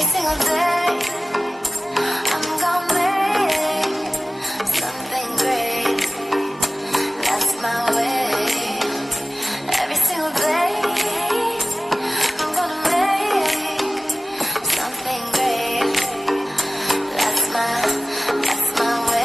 Every single day, I'm gonna make something great. That's my way. Every single day, I'm gonna make something great. That's my way.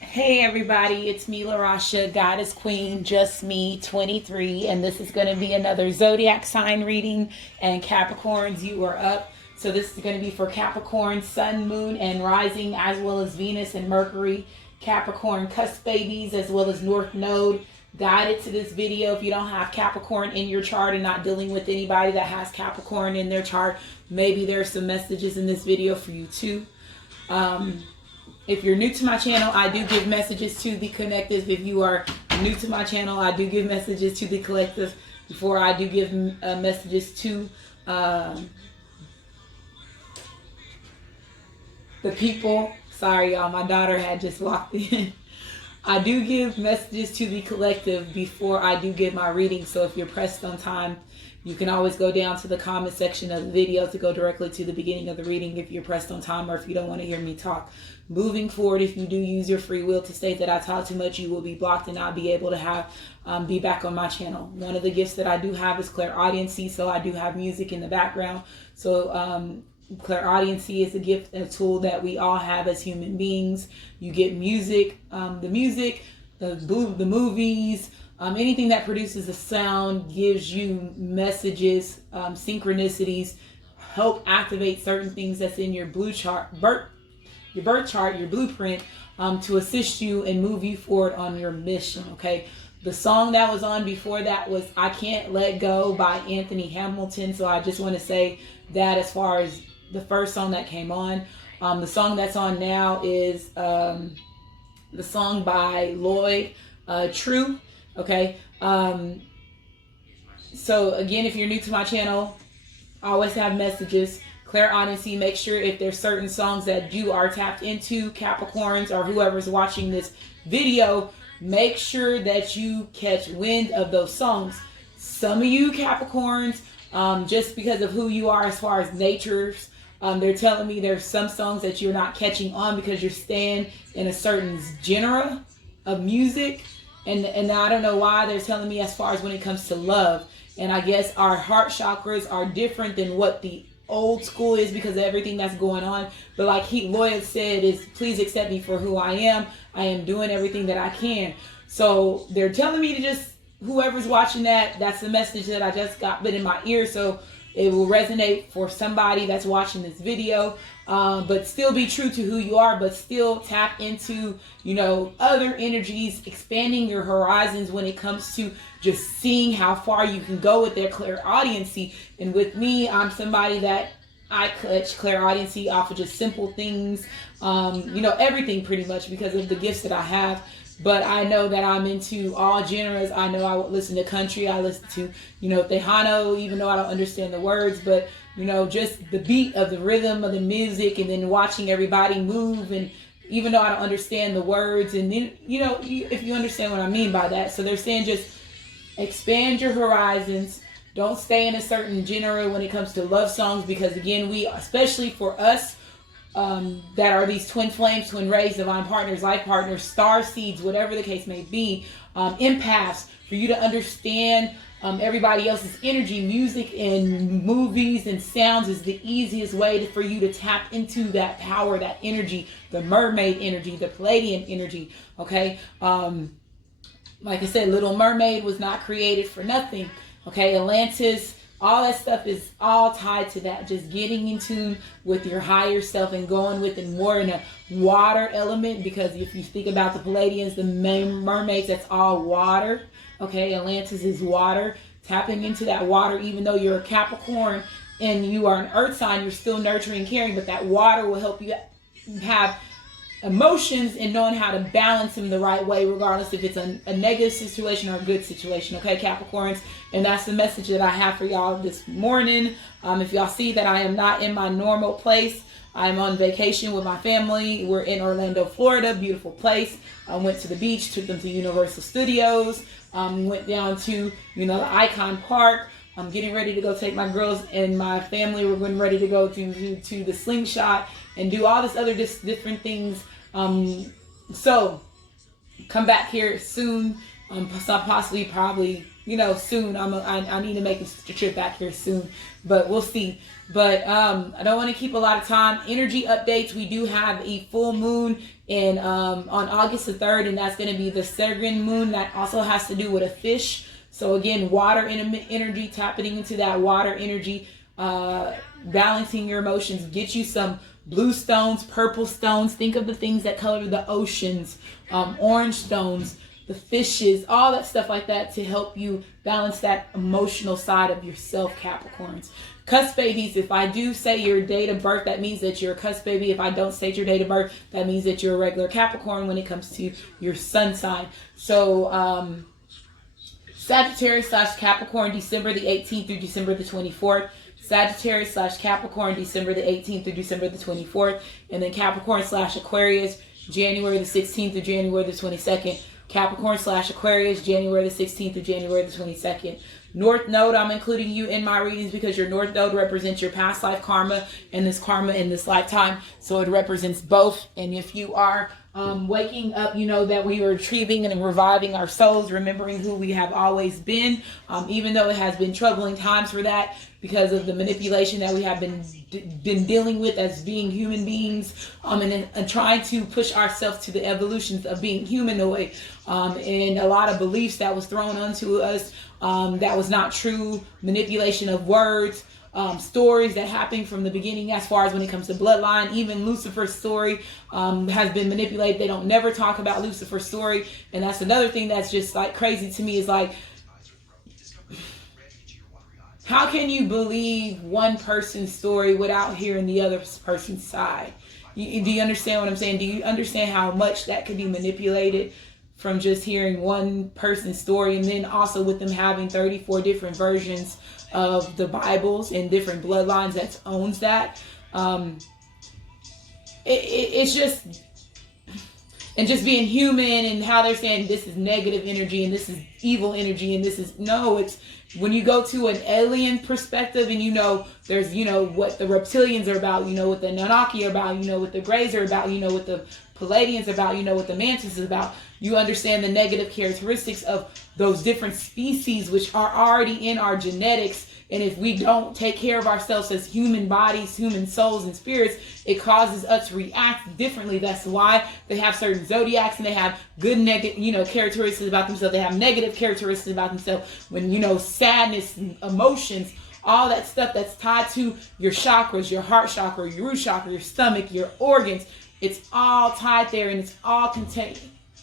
Hey everybody, it's me, LaRasha, Goddess Queen, Just Me, 23, and this is going to be another zodiac sign reading. And Capricorns, you are up. So this is going to be for Capricorn, Sun, Moon, and Rising, as well as Venus and Mercury. Capricorn cusp babies, as well as North Node. Guided to this video, if you don't have Capricorn in your chart and not dealing with anybody that has Capricorn in their chart, maybe there's some messages in this video for you too. If you're new to my channel, I do give messages to the collective. If you are new to my channel, I do give messages to the collective before I do give messages to the people. Sorry, y'all, my daughter had just walked in. I do give messages to the collective before I do give my reading. So if you're pressed on time, you can always go down to the comment section of the video to go directly to the beginning of the reading if you're pressed on time or if you don't want to hear me talk. Moving forward, if you do use your free will to state that I talk too much, you will be blocked and not be able to have be back on my channel. One of the gifts that I do have is clairaudiency, so I do have music in the background. So clairaudiency is a gift, a tool that we all have as human beings. You get music, the movies, anything that produces a sound gives you messages, synchronicities, help activate certain things that's in your birth chart, your blueprint, to assist you and move you forward on your mission. Okay. The song that was on before that was I Can't Let Go by Anthony Hamilton. So I just want to say that as far as the first song that came on. The song that's on now is the song by Lloyd True. Okay. So again, if you're new to my channel, I always have messages. Clairaudiency, make sure if there's certain songs that you are tapped into, Capricorns or whoever's watching this video, make sure that you catch wind of those songs. Some of you Capricorns, just because of who you are as far as natures, they're telling me there's some songs that you're not catching on because you're staying in a certain genre of music. And I don't know why they're telling me as far as when it comes to love. And I guess our heart chakras are different than what the old school is because of everything that's going on. But like Lloyd said, is please accept me for who I am. I am doing everything that I can. So they're telling me to just, whoever's watching that's the message that I just got bit in my ear. So it will resonate for somebody that's watching this video. But still be true to who you are, but still tap into, other energies, expanding your horizons when it comes to just seeing how far you can go with their clairaudiency. And with me, I'm somebody that I catch clairaudiency off of just simple things, everything pretty much because of the gifts that I have. But I know that I'm into all genres. I know I listen to country. I listen to, Tejano, even though I don't understand the words. But, just the beat of the rhythm of the music and then watching everybody move. And even though I don't understand the words. And then, if you understand what I mean by that. So they're saying just expand your horizons. Don't stay in a certain genre when it comes to love songs. Because, again, especially for us, that are these twin flames, twin rays, divine partners, life partners, star seeds, whatever the case may be, empaths, for you to understand everybody else's energy. Music and movies and sounds is the easiest way for you to tap into that power, that energy, the mermaid energy, the Palladian energy. Okay. Like I said, Little Mermaid was not created for nothing. Okay. Atlantis, All that stuff is all tied to that. Just getting in tune with your higher self and going with it more in a water element. Because if you think about the Pleiadians, the mermaids, that's all water. Okay, Atlantis is water. Tapping into that water, even though you're a Capricorn and you are an earth sign, you're still nurturing and caring, but that water will help you have emotions and knowing how to balance them the right way, regardless if it's a negative situation or a good situation. Okay, Capricorns, and that's the message that I have for y'all this morning. If y'all see that I am not in my normal place, I'm on vacation with my family. We're in Orlando, Florida, beautiful place. I went to the beach, took them to Universal Studios, went down to, the Icon Park. I'm getting ready to go take my girls and my family. We're getting ready to go to the Slingshot and do all this other different things. So come back here soon. Possibly, probably, soon. I need to make a trip back here soon, but we'll see. But I don't want to keep a lot of time. Energy updates. We do have a full moon on August the 3rd, and that's going to be the Serene moon. That also has to do with a fish. So again, water energy, tapping into that water energy, balancing your emotions. Get you some blue stones, purple stones. Think of the things that color the oceans, orange stones, the fishes, all that stuff like that to help you balance that emotional side of yourself, Capricorns. Cusp babies, if I do say your date of birth, that means that you're a cusp baby. If I don't state your date of birth, that means that you're a regular Capricorn when it comes to your sun sign. So, Sagittarius / Capricorn, December the 18th through December the 24th. Sagittarius / Capricorn, December the 18th through December the 24th. And then Capricorn / Aquarius, January the 16th through January the 22nd. Capricorn / Aquarius, January the 16th through January the 22nd. North Node, I'm including you in my readings because your North Node represents your past life karma and this karma in this lifetime. So it represents both. And if you are waking up, that we are retrieving and reviving our souls, remembering who we have always been, even though it has been troubling times for that because of the manipulation that we have been dealing with as being human beings, and trying to push ourselves to the evolutions of being humanoid, and a lot of beliefs that was thrown onto us that was not true, manipulation of words, stories that happened from the beginning as far as when it comes to bloodline. Even Lucifer's story has been manipulated. They don't never talk about Lucifer's story, and that's another thing that's just like crazy to me, is like, how can you believe one person's story without hearing the other person's side? Do you understand what I'm saying? Do you understand how much that could be manipulated from just hearing one person's story, and then also with them having 34 different versions of the Bibles and different bloodlines that owns that? It's just, and just being human, and how they're saying this is negative energy and this is evil energy and this is, no, it's when you go to an alien perspective and there's what the reptilians are about, what the Anunnaki are about, what the Greys are about, what the Pleiadians are about, what the Mantis is about. You understand the negative characteristics of those different species which are already in our genetics. And if we don't take care of ourselves as human bodies, human souls and spirits, it causes us to react differently. That's why they have certain zodiacs and they have good negative, characteristics about themselves. They have negative characteristics about themselves. When, sadness, emotions, all that stuff that's tied to your chakras, your heart chakra, your root chakra, your stomach, your organs, it's all tied there, and it's all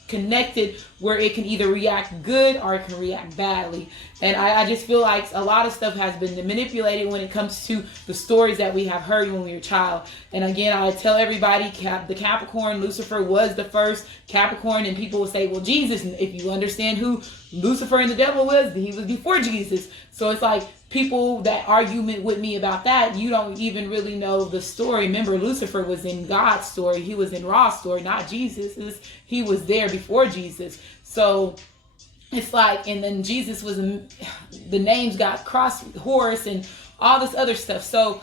connected where it can either react good or it can react badly. And I just feel like a lot of stuff has been manipulated when it comes to the stories that we have heard when we were a child. And again, I tell everybody, the Capricorn, Lucifer was the first Capricorn, and people will say, well, Jesus, if you understand who Lucifer and the devil was, he was before Jesus. So it's like, people that argue with me about that, you don't even really know the story. Remember, Lucifer was in God's story. He was in Ra's story, not Jesus's. He was there before Jesus. So it's like, and then Jesus was, the names got crossed, Horus and all this other stuff. So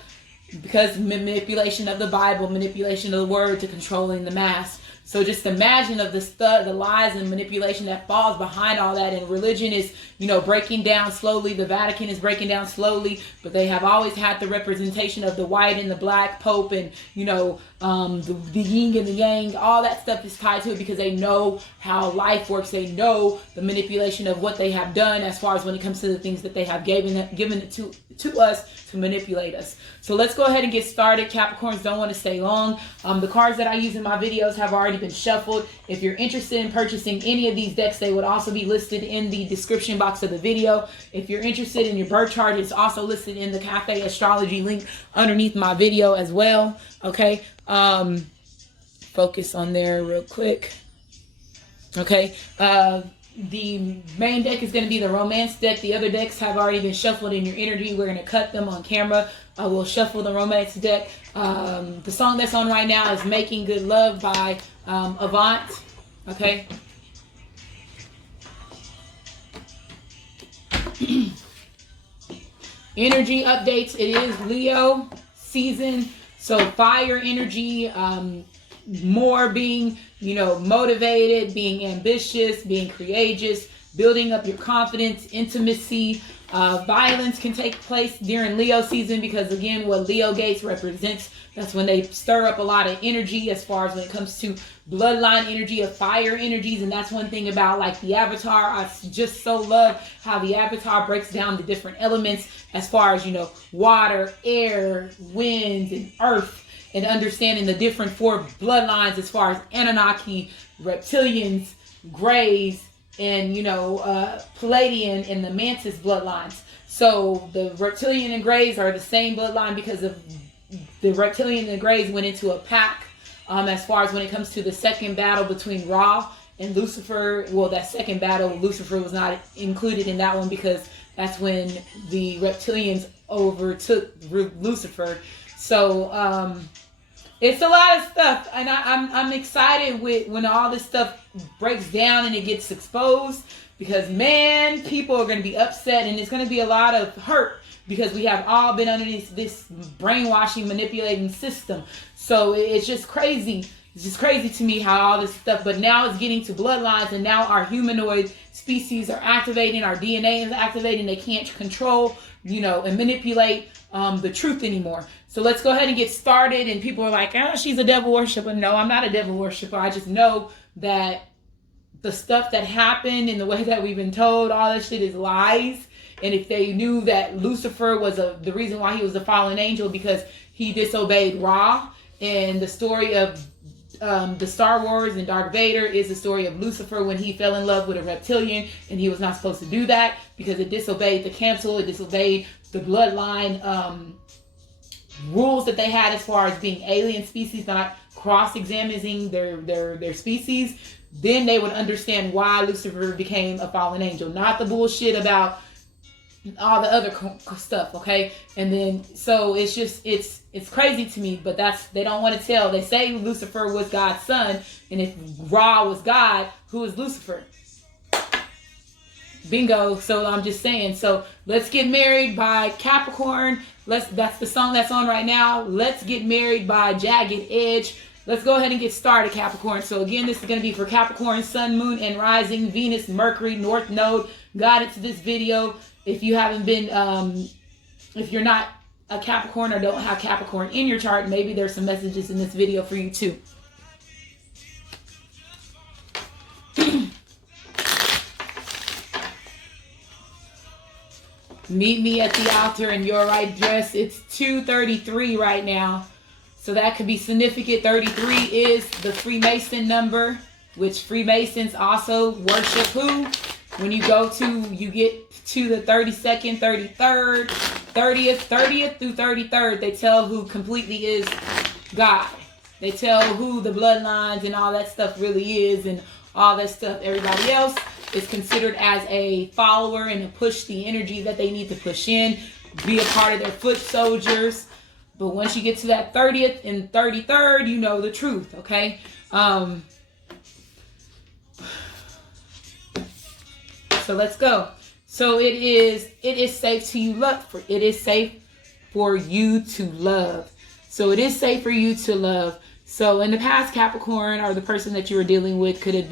because manipulation of the Bible, manipulation of the word to controlling the mass. So just imagine of the lies and manipulation that falls behind all that. And religion is, breaking down slowly. The Vatican is breaking down slowly, but they have always had the representation of the white and the black Pope, and the yin and the yang. All that stuff is tied to it because they know how life works. They know the manipulation of what they have done as far as when it comes to the things that they have given it to us to manipulate us. So let's go ahead and get started. Capricorns don't want to stay long. The cards that I use in my videos have already been shuffled. If you're interested in purchasing any of these decks, they would also be listed in the description box of the video. If you're interested in your birth chart, it's also listed in the Cafe Astrology link underneath my video as well. Okay. Focus on there real quick. Okay. The main deck is going to be the romance deck. The other decks have already been shuffled in your energy. We're going to cut them on camera. We'll shuffle the romance deck. The song that's on right now is Making Good Love by Avant. Okay. Energy updates. It is Leo season. So fire energy, more being, motivated, being ambitious, being courageous, building up your confidence, intimacy. Violence can take place during Leo season because, again, what Leo gates represents, that's when they stir up a lot of energy as far as when it comes to bloodline energy of fire energies. And that's one thing about like the Avatar. I just so love how the Avatar breaks down the different elements as far as, water, air, wind, and earth. And understanding the different four bloodlines as far as Anunnaki, reptilians, Greys, and, Palladian and the Mantis bloodlines. So the reptilian and Greys are the same bloodline because of the reptilian and Greys went into a pack as far as when it comes to the second battle between Ra and Lucifer. Well, that second battle, Lucifer was not included in that one because that's when the reptilians overtook Lucifer. So, it's a lot of stuff, and I'm excited with when all this stuff breaks down and it gets exposed because, man, people are going to be upset and it's going to be a lot of hurt because we have all been under this brainwashing, manipulating system. So it's just crazy. It's just crazy to me how all this stuff, but now it's getting to bloodlines and now our humanoid species are activating, our DNA is activating. They can't control, and manipulate the truth anymore. So let's go ahead and get started. And people are like, she's a devil worshiper. No, I'm not a devil worshiper. I just know that the stuff that happened and the way that we've been told, all that shit is lies. And if they knew that Lucifer was the reason why he was a fallen angel because he disobeyed Ra, and the story of the Star Wars and Darth Vader is the story of Lucifer when he fell in love with a reptilian, and he was not supposed to do that because it disobeyed the council, it disobeyed the bloodline rules that they had as far as being alien species, not cross-examining their species. Then they would understand why Lucifer became a fallen angel, not the bullshit about all the other stuff. Okay. And then so it's just it's crazy to me, but they don't want to tell. They say Lucifer was God's son, and if Ra was God, who is Lucifer? Bingo. So I'm just saying. So Let's Get Married by Capricorn. That's the song that's on right now. Let's Get Married by Jagged Edge. Let's go ahead and get started, Capricorn. So again, this is going to be for Capricorn, Sun, Moon, and Rising, Venus, Mercury, North Node. Got into this video. If you haven't been, if you're not a Capricorn or don't have Capricorn in your chart, maybe there's some messages in this video for you too. Meet me at the altar in your right dress. It's 2:33 right now. So that could be significant. 33 is the Freemason number, which Freemasons also worship who? When you get to the 32nd, 33rd, 30th through 33rd, they tell who completely is God. They tell who the bloodlines and all that stuff really is, and all that stuff. Everybody else is considered as a follower and to push the energy that they need to push in, be a part of their foot soldiers. But once you get to that 30th and 33rd, you know the truth, okay? So let's go. So it is safe for you to love. So it is safe for you to love. So in the past, Capricorn, or the person that you were dealing with, could have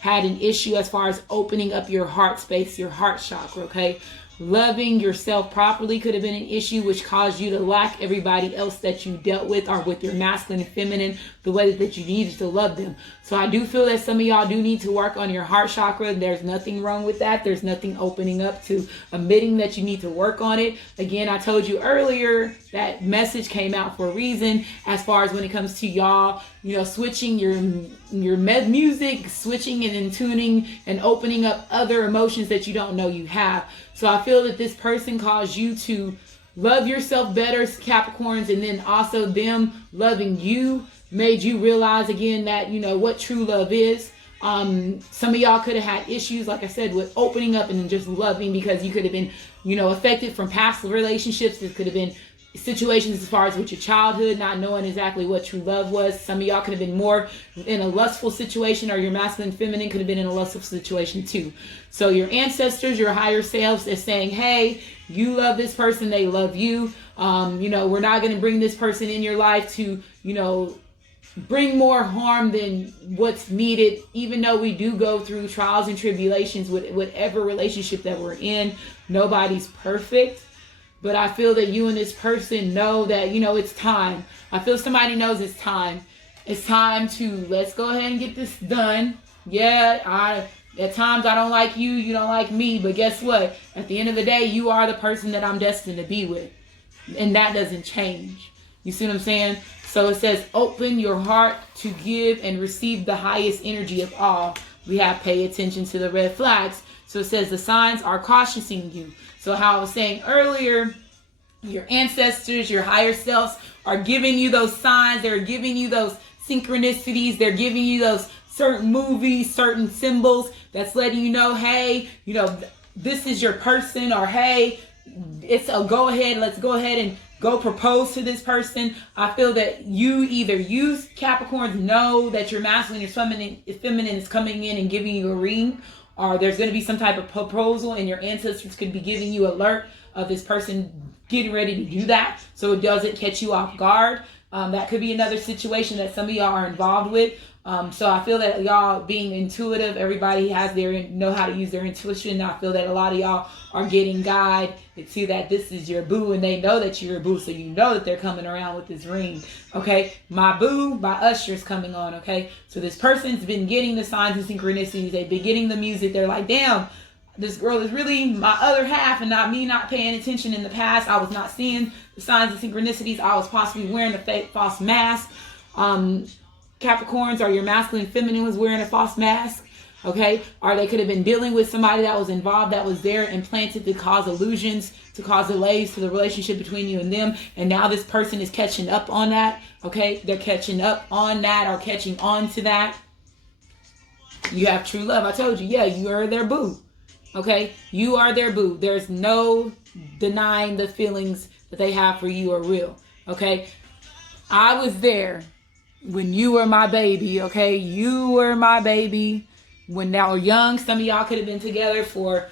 had an issue as far as opening up your heart space, your heart chakra, okay? Loving yourself properly could have been an issue, which caused you to lack everybody else that you dealt with, or with your masculine and feminine, the way that you needed to love them. So I do feel that some of y'all do need to work on your heart chakra. There's nothing wrong with that. There's nothing opening up to admitting that you need to work on it. Again, I told you earlier that message came out for a reason, as far as when it comes to y'all, switching your music, switching and then tuning and opening up other emotions that you don't know you have. So I feel that this person caused you to love yourself better, Capricorns, and then also them loving you made you realize again that, what true love is. Some of y'all could have had issues, like I said, with opening up and just loving, because you could have been, affected from past relationships. This could have been situations as far as with your childhood, not knowing exactly what true love was. Some of y'all could have been more in a lustful situation, or your masculine and feminine could have been in a lustful situation too. So your ancestors, your higher selves, is saying, hey, you love this person, they love you. We're not going to bring this person in your life to, bring more harm than what's needed, even though we do go through trials and tribulations with whatever relationship that we're in. Nobody's perfect. But I feel that you and this person know that, it's time. I feel somebody knows it's time. It's time to, let's go ahead and get this done. Yeah, at times I don't like you, you don't like me. But guess what? At the end of the day, you are the person that I'm destined to be with. And that doesn't change. You see what I'm saying? So it says, open your heart to give and receive the highest energy of all. We have pay attention to the red flags. So it says the signs are cautioning you. So how I was saying earlier, your ancestors, your higher selves are giving you those signs. They're giving you those synchronicities. They're giving you those certain movies, certain symbols that's letting you know, hey, this is your person, or hey, it's a go ahead. Let's go ahead and go propose to this person. I feel that you Capricorns know that your masculine, your feminine is coming in and giving you a ring, or there's going to be some type of proposal, and your ancestors could be giving you alert of this person getting ready to do that, so it doesn't catch you off guard. That could be another situation that some of y'all are involved with. So I feel that y'all being intuitive, everybody know how to use their intuition. I feel that a lot of y'all are getting guided to that this is your boo, and they know that you're your boo, so you know that they're coming around with this ring. Okay, My Boo by Usher is coming on. Okay, so this person's been getting the signs and synchronicities. They've been getting the music. They're like, damn, this girl is really my other half, and not me not paying attention in the past. I was not seeing the signs and synchronicities. I was possibly wearing a fake false mask. Capricorns, or your masculine and feminine was wearing a false mask, okay? Or they could have been dealing with somebody that was involved, that was there implanted to cause illusions, to cause delays to the relationship between you and them. And now this person is catching up on that, okay? They're catching up on that, or catching on to that. You have true love. I told you, yeah, you are their boo, okay? You are their boo. There's no denying the feelings that they have for you are real, okay? I was there when you were my baby, okay? You were my baby when y'all were young. Some of y'all could have been together for,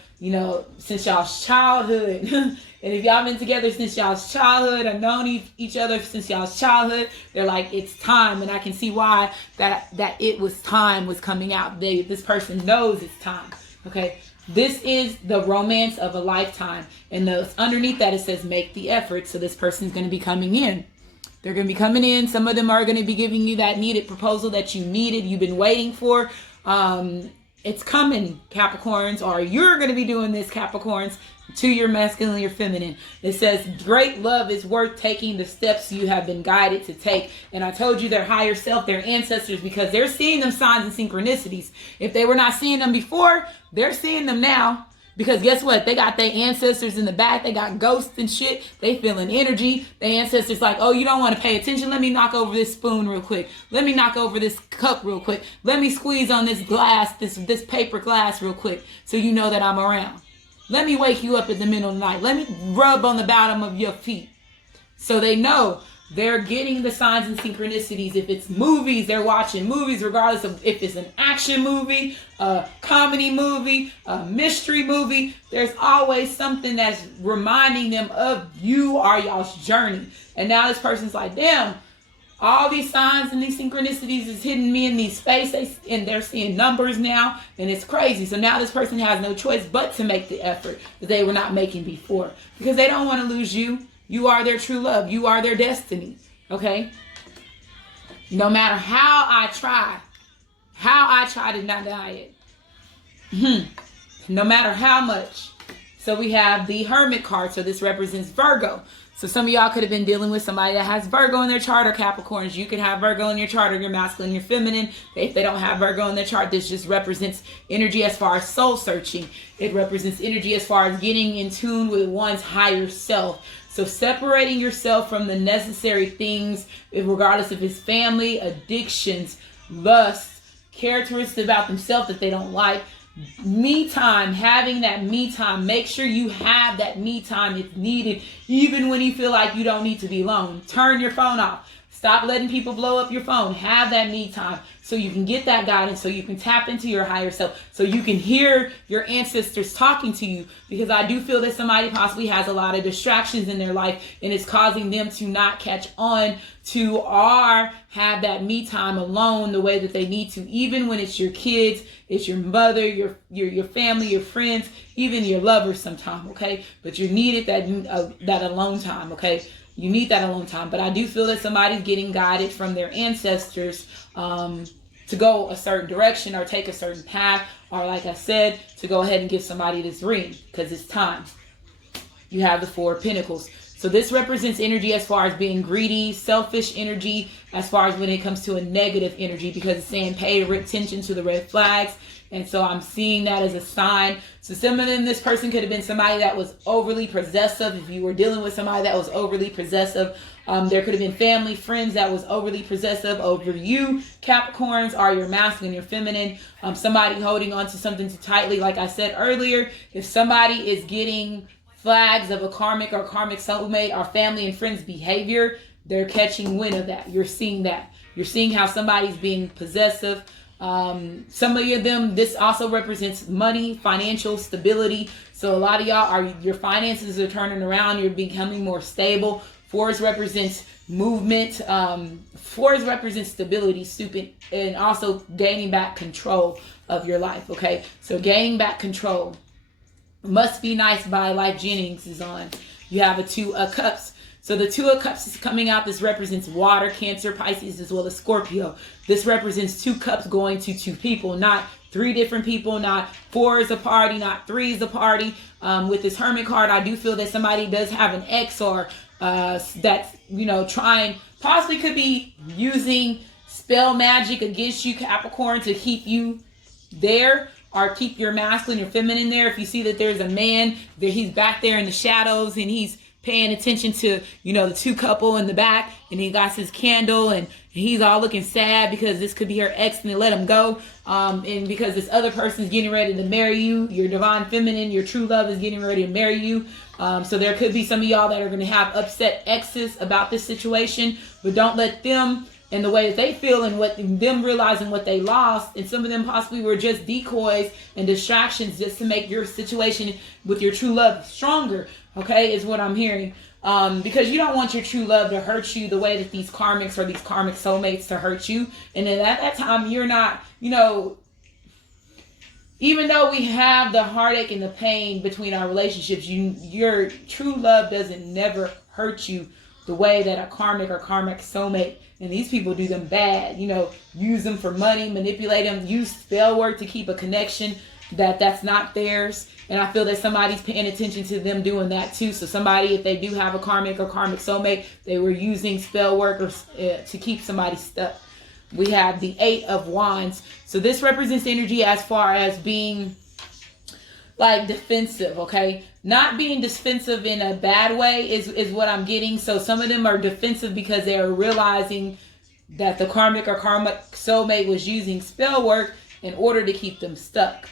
since y'all's childhood. And if y'all been together since y'all's childhood, or known each other since y'all's childhood, they're like, it's time. And I can see why that it was time was coming out. This person knows it's time, okay? This is the romance of a lifetime. And underneath that, it says, make the effort. So this person's going to be coming in. They're going to be coming in. Some of them are going to be giving you that needed proposal that you needed, you've been waiting for. It's coming, Capricorns, or you're going to be doing this, Capricorns, to your masculine, your feminine. It says, great love is worth taking the steps you have been guided to take. And I told you their higher self, their ancestors, because they're seeing them signs and synchronicities. If they were not seeing them before, they're seeing them now. Because guess what? They got their ancestors in the back. They got ghosts and shit. They feeling energy. Their ancestors like, oh, you don't want to pay attention? Let me knock over this spoon real quick. Let me knock over this cup real quick. Let me squeeze on this glass, this paper glass real quick, so you know that I'm around. Let me wake you up in the middle of the night. Let me rub on the bottom of your feet. So they know they're getting the signs and synchronicities. If it's movies, they're watching movies, regardless of if it's an action movie, a comedy movie, a mystery movie. There's always something that's reminding them of you or y'all's journey. And now this person's like, damn, all these signs and these synchronicities is hitting me in these spaces, and they're seeing numbers now, and it's crazy. So now this person has no choice but to make the effort that they were not making before, because they don't want to lose you. You are their true love. You are their destiny. Okay? No matter how I try to not deny it. No matter how much. So we have the Hermit card. So this represents Virgo. So some of y'all could have been dealing with somebody that has Virgo in their chart, or Capricorns. You could have Virgo in your chart, or your masculine, your feminine. If they don't have Virgo in their chart, this just represents energy as far as soul searching. It represents energy as far as getting in tune with one's higher self. So separating yourself from the necessary things, regardless if it's family, addictions, lust, characteristics about themselves that they don't like. Me time, having that me time. Make sure you have that me time if needed, even when you feel like you don't need to be alone. Turn your phone off. Stop letting people blow up your phone. Have that me time so you can get that guidance, so you can tap into your higher self, so you can hear your ancestors talking to you. Because I do feel that somebody possibly has a lot of distractions in their life, and it's causing them to not catch on to or have that me time alone the way that they need to, even when it's your kids, it's your mother, your family, your friends, even your lovers sometimes, okay? But you needed that alone time, okay? You need that alone time. But I do feel that somebody's getting guided from their ancestors to go a certain direction or take a certain path, or like I said, to go ahead and give somebody this ring because it's time. You have the Four of Pinnacles. So this represents energy as far as being greedy, selfish energy, as far as when it comes to a negative energy, because it's saying pay attention to the red flags. And so I'm seeing that as a sign. So some of them, this person could have been somebody that was overly possessive. If you were dealing with somebody that was overly possessive, there could have been family, friends that was overly possessive over you. Capricorns are your masculine, your feminine. Somebody holding on to something too tightly. Like I said earlier, if somebody is getting flags of a karmic or karmic soulmate or family and friends behavior, they're catching wind of that. You're seeing that. You're seeing how somebody's being possessive. Some of them, this also represents money, financial stability. So a lot of y'all your finances are turning around. You're becoming more stable. Fours represents movement. Fours represents stability, stupid, and also gaining back control of your life. Okay. So gaining back control. Must Be Nice by Life Jennings is on. You have a Two of Cups. So the Two of Cups is coming out. This represents water, Cancer, Pisces, as well as Scorpio. This represents 2 cups going to 2 people, not 3 different people, not 4 is a party, not 3 is a party. With this Hermit card, I do feel that somebody does have an ex or that's, trying, possibly could be using spell magic against you, Capricorn, to keep you there. Or keep your masculine or feminine there. If you see that there's a man that he's back there in the shadows and he's paying attention to, the 2 couple in the back, and he got his candle and he's all looking sad because this could be her ex and they let him go. And because this other person's getting ready to marry you, your divine feminine, your true love is getting ready to marry you. So there could be some of y'all that are going to have upset exes about this situation, but don't let them and the way that they feel and them realizing what they lost, and some of them possibly were just decoys and distractions just to make your situation with your true love stronger, okay, is what I'm hearing. Because you don't want your true love to hurt you the way that these karmics or these karmic soulmates to hurt you. And then at that time, you're not, even though we have the heartache and the pain between our relationships, your true love doesn't never hurt you the way that a karmic or karmic soulmate, and these people do them bad, use them for money, manipulate them, use spell work to keep a connection that's not theirs. And I feel that somebody's paying attention to them doing that too. So somebody, if they do have a karmic or karmic soulmate, they were using spell work to keep somebody stuck. We have the 8 of Wands. So this represents energy as far as being like defensive, okay? Not being defensive in a bad way is what I'm getting. So some of them are defensive because they are realizing that the karmic or karmic soulmate was using spell work in order to keep them stuck.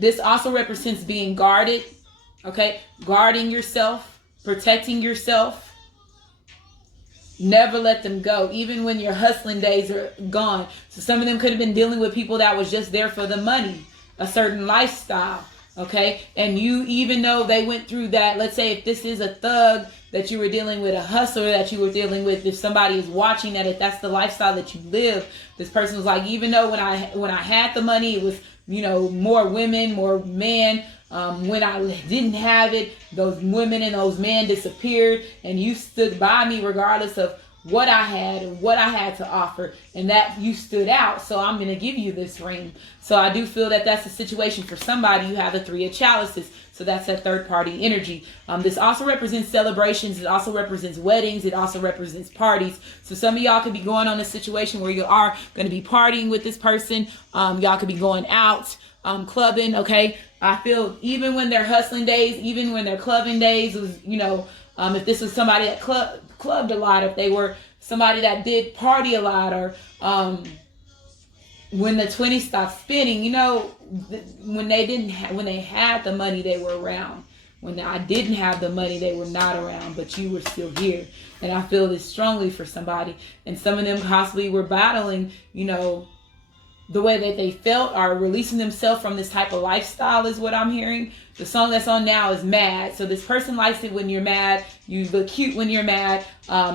This also represents being guarded, okay? Guarding yourself, protecting yourself. Never let them go, even when your hustling days are gone. So some of them could have been dealing with people that was just there for the money, a certain lifestyle, Okay, and you, even though they went through that, let's say if this is a thug that you were dealing with, a hustler that you were dealing with, if somebody is watching that, if that's the lifestyle that you live, this person was like, even though when I had the money, it was, you know, more women, more men. When I didn't have it, those women and those men disappeared, and you stood by me regardless of what I had and what I had to offer, and that you stood out, so I'm going to give you this ring. So I do feel that that's a situation for somebody. You have the Three of Chalices, so that's that third party energy. This also represents celebrations. It also represents weddings. It also represents parties. So some of y'all could be going on a situation where you are going to be partying with this person. Y'all could be going out, clubbing, okay? I feel even when they're hustling days, even when they're clubbing days, was, you know, if this was somebody that clubbed a lot, if they were somebody that did party a lot, or when the 20 stopped spinning, you know, when they had the money, they were around. When I didn't have the money, they were not around, but you were still here. And I feel this strongly for somebody. And some of them possibly were battling, you know, the way that they felt, or releasing themselves from this type of lifestyle is what I'm hearing. The song that's on now is Mad. So this person likes it when you're mad. You look cute when you're mad.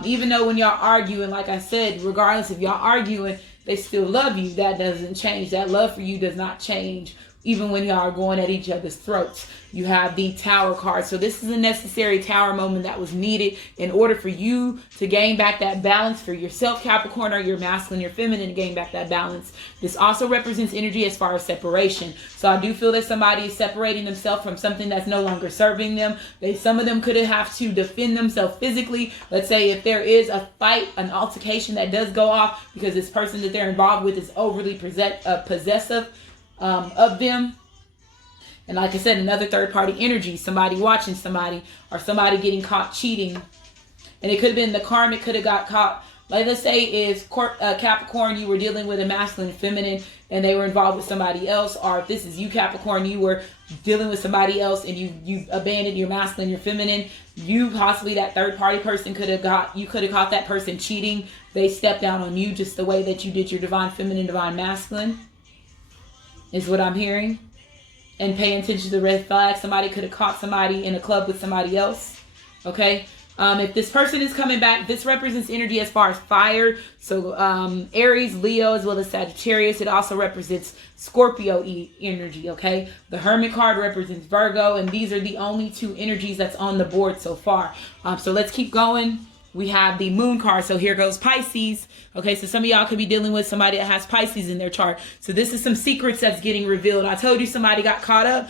Even though when y'all arguing, like I said, regardless if y'all arguing, they still love you. That doesn't change. That love for you does not change. Even when y'all are going at each other's throats. You have the Tower card. So this is a necessary Tower moment that was needed in order for you to gain back that balance for yourself, Capricorn, or your masculine, your feminine, to gain back that balance. This also represents energy as far as separation. So I do feel that somebody is separating themselves from something that's no longer serving them. Some of them could have to defend themselves physically. Let's say if there is a fight, an altercation that does go off because this person that they're involved with is overly possessive of them. And like I said, another third party energy, somebody watching somebody, or somebody getting caught cheating. And it could have been the karmic could have got caught. Like, let's say is Capricorn, you were dealing with a masculine and feminine, and they were involved with somebody else. Or if this is you, Capricorn, you were dealing with somebody else and you abandoned your masculine, your feminine. You possibly, that third party person could have caught that person cheating. They stepped down on you just the way that you did your divine feminine, divine masculine, is what I'm hearing. And paying attention to the red flag. Somebody could have caught somebody in a club with somebody else. Okay. If this person is coming back, this represents energy as far as fire. So Aries, Leo, as well as Sagittarius. It also represents Scorpio energy. Okay. The Hermit card represents Virgo. And these are the only two energies that's on the board so far. So let's keep going. We have the Moon card. So here goes Pisces. Okay, so some of y'all could be dealing with somebody that has Pisces in their chart. So this is some secrets that's getting revealed. I told you somebody got caught up.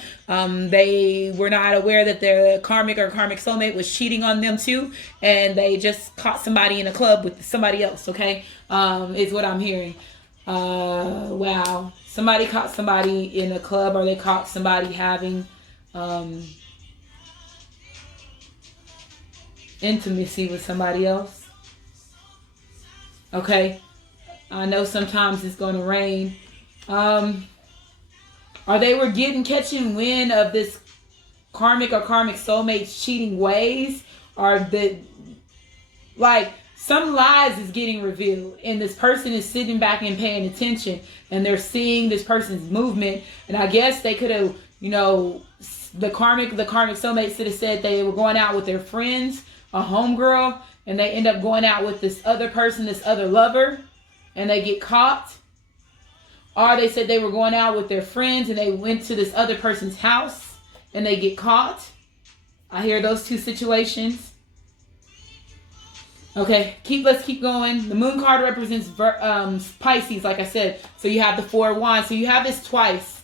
They were not aware that their karmic or karmic soulmate was cheating on them too. And they just caught somebody in a club with somebody else, okay? Is what I'm hearing. Wow. Somebody caught somebody in a club, or they caught somebody having intimacy with somebody else. Okay. I know sometimes it's going to rain. Or they were catching wind of this karmic or karmic soulmate's cheating ways. Or the, like, some lies is getting revealed. And this person is sitting back and paying attention. And they're seeing this person's movement. And I guess they could have, you know, the karmic soulmate should have said they were going out with their friends, a homegirl, and they end up going out with this other person, this other lover, and they get caught. Or they said they were going out with their friends and they went to this other person's house and they get caught. I hear those two situations. Okay, let's keep going. The Moon card represents Pisces, like I said. So you have the Four of Wands. So you have this twice.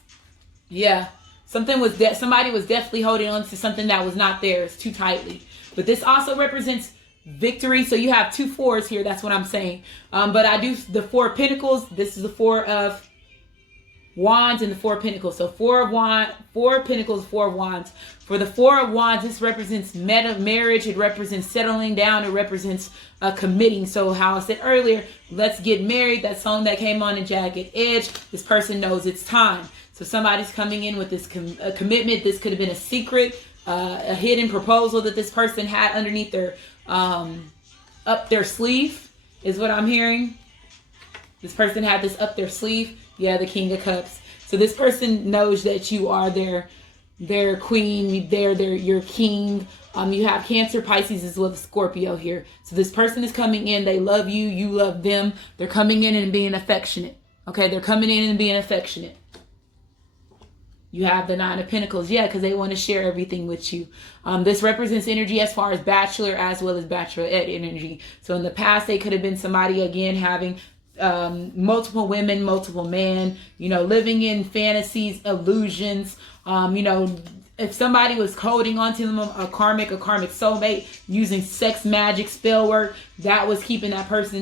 Yeah. Somebody was definitely holding on to something that was not theirs too tightly. But this also represents victory. So you have two fours here. That's what I'm saying. But I do the Four of Pentacles. This is the Four of Wands and the Four of Pentacles. So Four of Pentacles, Four of Wands. For the Four of Wands, this represents marriage. It represents settling down. It represents committing. So how I said earlier, let's get married. That song that came on in Jagged Edge. This person knows it's time. So somebody's coming in with this commitment. This could have been a secret, a hidden proposal that this person had underneath their, up their sleeve, is what I'm hearing. This person had this up their sleeve. Yeah, the King of Cups. So this person knows that you are their their queen, they're your king. You have Cancer, Pisces, as well as Scorpio here. So this person is coming in. They love you. You love them. They're coming in and being affectionate. Okay, they're coming in and being affectionate. You have the Nine of Pentacles. Yeah, because they want to share everything with you. This represents energy as far as bachelor as well as bachelorette energy. So in the past, they could have been somebody, again, having multiple women, multiple men, living in fantasies, illusions, if somebody was holding on to them, a karmic soulmate, using sex, magic, spell work, that was keeping that person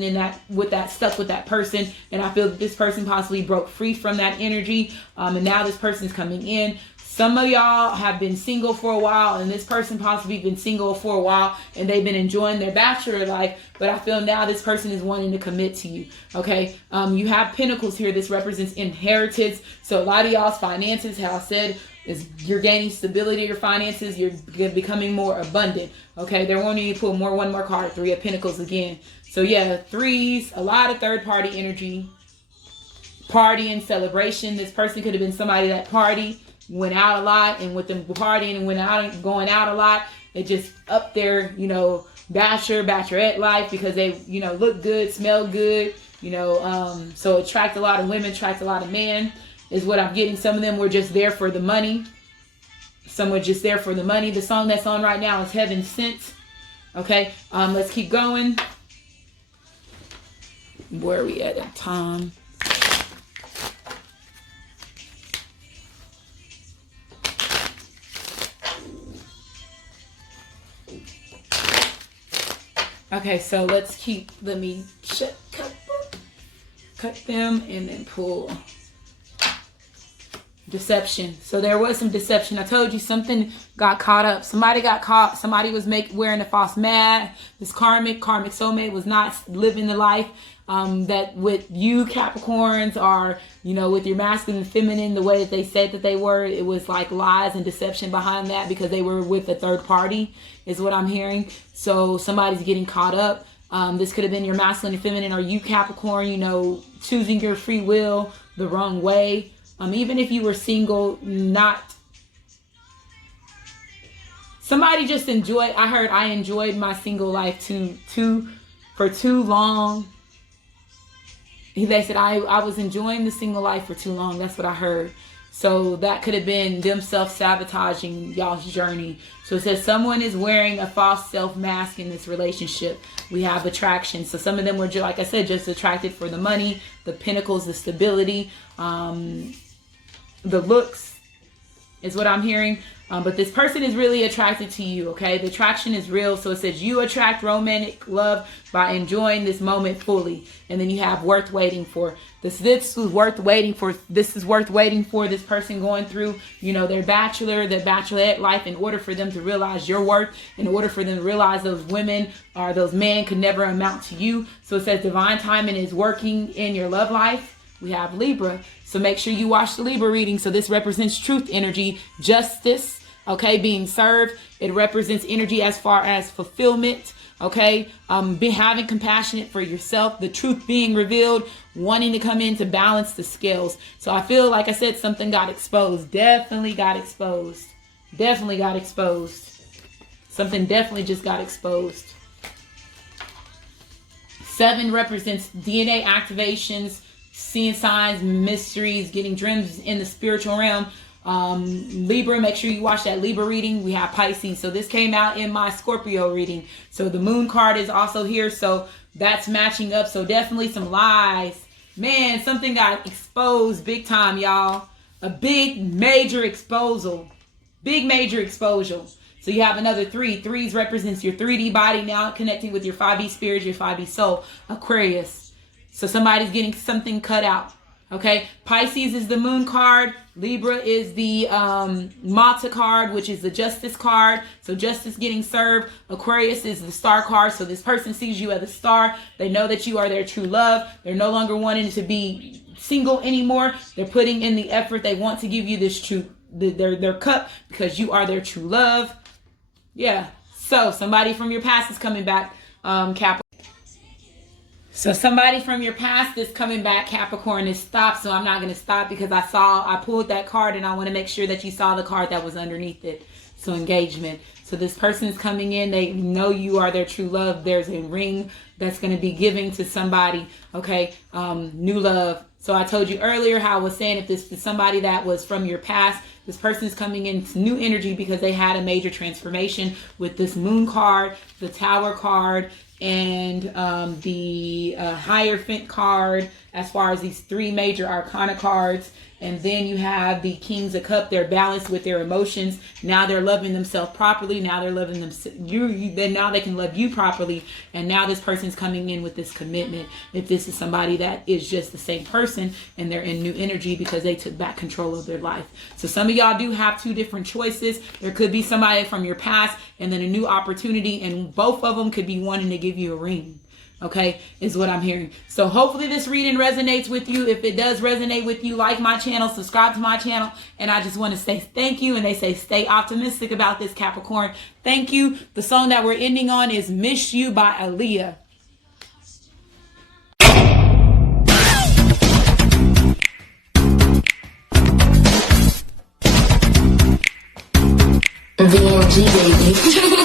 stuck with that person. And I feel that this person possibly broke free from that energy. And now this person is coming in. Some of y'all have been single for a while, and this person possibly been single for a while, and they've been enjoying their bachelor life. But I feel now this person is wanting to commit to you. Okay, you have Pinnacles here. This represents inheritance. So a lot of y'all's finances, how I said, is you're gaining stability in your finances. You're becoming more abundant. Okay, they're wanting you to pull one more card. Three of Pentacles again. So yeah, threes, a lot of third party energy, party and celebration. This person could have been somebody that party, went out a lot, and with them partying and went out and going out a lot, they just up their bachelorette life because they look good, smell good, so attract a lot of women, attract a lot of men is what I'm getting. Some of them were just there for the money. Some were just there for the money. The song that's on right now is Heaven Sent. Okay, let's keep going. Where are we at in time? Okay, so let me cut them and then pull. Deception. So there was some deception. I told you something got caught up. Somebody got caught. Somebody was wearing a false mask. This karmic soulmate was not living the life that with you Capricorns are, with your masculine and feminine, the way that they said that they were. It was like lies and deception behind that because they were with a third party is what I'm hearing. So somebody's getting caught up. This could have been your masculine and feminine or you Capricorn, choosing your free will the wrong way. Even if you were single, somebody just enjoyed. I enjoyed my single life for too long. They said I was enjoying the single life for too long. That's what I heard. So that could have been them self-sabotaging y'all's journey. So it says someone is wearing a false self mask in this relationship. We have attraction. So some of them were, like I said, just attracted for the money, the Pentacles, the stability, the looks is what I'm hearing. But this person is really attracted to you, okay? The attraction is real. So it says you attract romantic love by enjoying this moment fully. And then you have worth waiting for. This is worth waiting for. This is worth waiting for this person going through, their bachelorette life in order for them to realize your worth, in order for them to realize those women or those men could never amount to you. So it says divine timing is working in your love life. We have Libra. So make sure you watch the Libra reading. So this represents truth energy, justice, okay, being served. It represents energy as far as fulfillment, okay, having compassionate for yourself, the truth being revealed, wanting to come in to balance the scales. So I feel, like I said, something got exposed. Definitely got exposed. Definitely got exposed. Something definitely just got exposed. 7 represents DNA activations, seeing signs, mysteries, getting dreams in the spiritual realm. Libra, make sure you watch that Libra reading. We have Pisces. So this came out in my Scorpio reading. So the moon card is also here. So that's matching up. So definitely some lies. Man, something got exposed big time, y'all. A big major exposal. Big major exposure. So you have another 3. 3s represents your 3D body now connecting with your 5D spirit, your 5D soul. Aquarius. So somebody's getting something cut out. Okay, Pisces is the moon card. Libra is the Mata card, which is the justice card. So justice getting served. Aquarius is the star card. So this person sees you as a star. They know that you are their true love. They're no longer wanting to be single anymore. They're putting in the effort. They want to give you this their cup because you are their true love. Yeah. So somebody from your past is coming back, Capricorn. So somebody from your past is coming back, Capricorn, is stopped. So I'm not going to stop because I pulled that card and I want to make sure that you saw the card that was underneath it. So engagement. So this person is coming in. They know you are their true love. There's a ring that's going to be giving to somebody. Okay. New love. So I told you earlier how I was saying if this is somebody that was from your past, this person is coming into new energy because they had a major transformation with this moon card, the tower card, and the Hierophant card, as far as these three major arcana cards. And then you have the Kings of Cups. They're balanced with their emotions. Now they're loving themselves properly. Now they're loving then now they can love you properly. And now this person's coming in with this commitment. If this is somebody that is just the same person and they're in new energy because they took back control of their life. So some of y'all do have two different choices. There could be somebody from your past and then a new opportunity, and both of them could be wanting to give you a ring. Okay, is what I'm hearing. So hopefully this reading resonates with you. If it does resonate with you, like my channel, subscribe to my channel. And I just want to say thank you. And they say stay optimistic about this, Capricorn. Thank you. The song that we're ending on is Miss You by Aaliyah. VNG, baby.